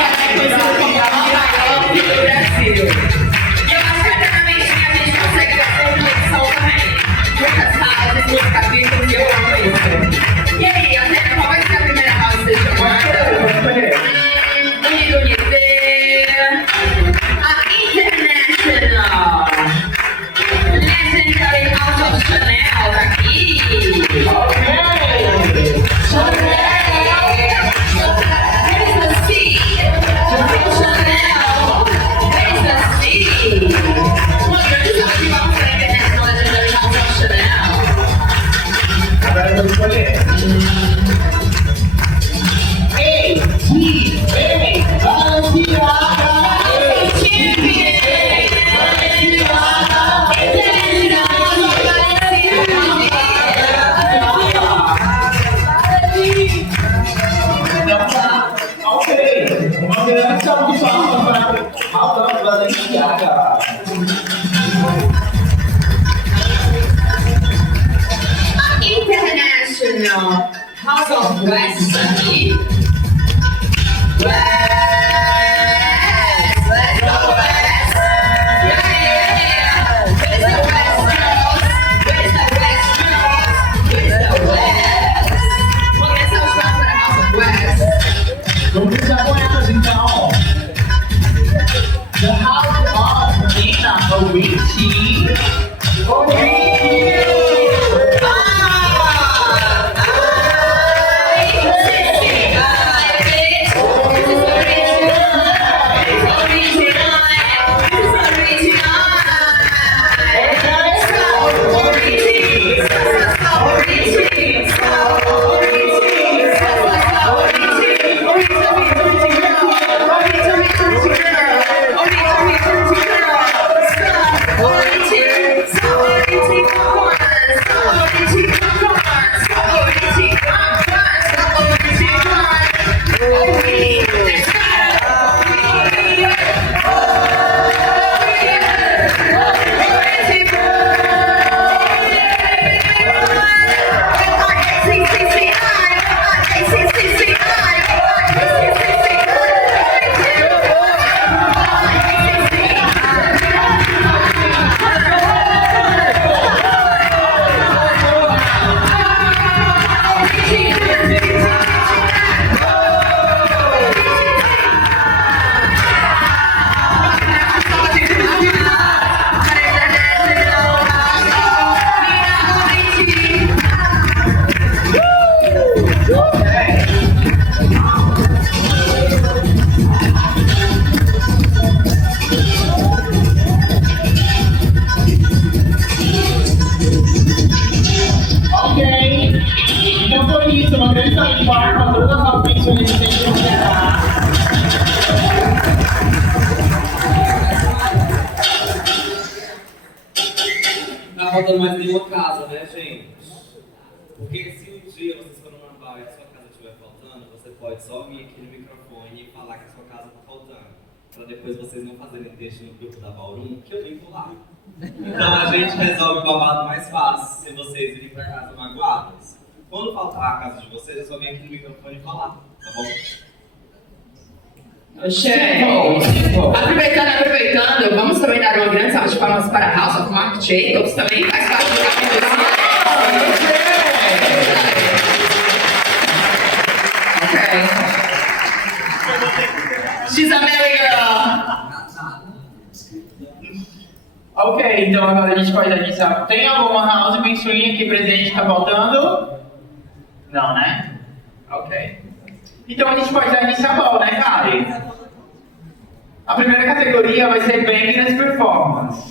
é conhecido como a maior do Brasil. E eu acho que até na mentinha a gente consegue ver a conexão também. Muitas houses, muitos capítulos, e eu amo isso. E aí, Atena, qual vai ser a primeira house que você chamou? International Legendary House of Chanel aqui. Chanel. Where's the C? Chanel. Where's the C? Uma grande salva de palmas para a International Legendary House of Chanel. Agora eu vou escolher. Uma grande salva de palmas para a Xica. International House of West aqui. West, let's go West. Yeah. Where's the West girls? Where's the West girls? Where's the West? Vamos começar os jogos para a House of West. Vamos começar com elas então. The House of Nina Richie. Uma grande salva de palmas para todas as pensionistas que têm que considerar. Tá faltando mais nenhuma casa, né, gente? Porque se um dia vocês forem numa bar e a sua casa estiver faltando, você pode só vir aqui no microfone e falar que a sua casa tá faltando. Pra depois vocês não fazerem texto no grupo da Ballroom, que eu limpo lá. Então a gente resolve o babado mais fácil se vocês irem pra casa magoadas. Quando faltar a casa de vocês, é só vir aqui no microfone e falar, tá bom? Aproveitando, vamos também dar uma grande salva de palmas para a House of Mark Jacobs, também faz parte do capítulo. She's a Mary girl. Ok, então agora a gente pode iniciar. Tem alguma house mensuinha aqui presente que tá faltando? Não, né? Ok. Então a gente pode dar início à bola, né, Kari? A primeira categoria vai ser Bangers Performance.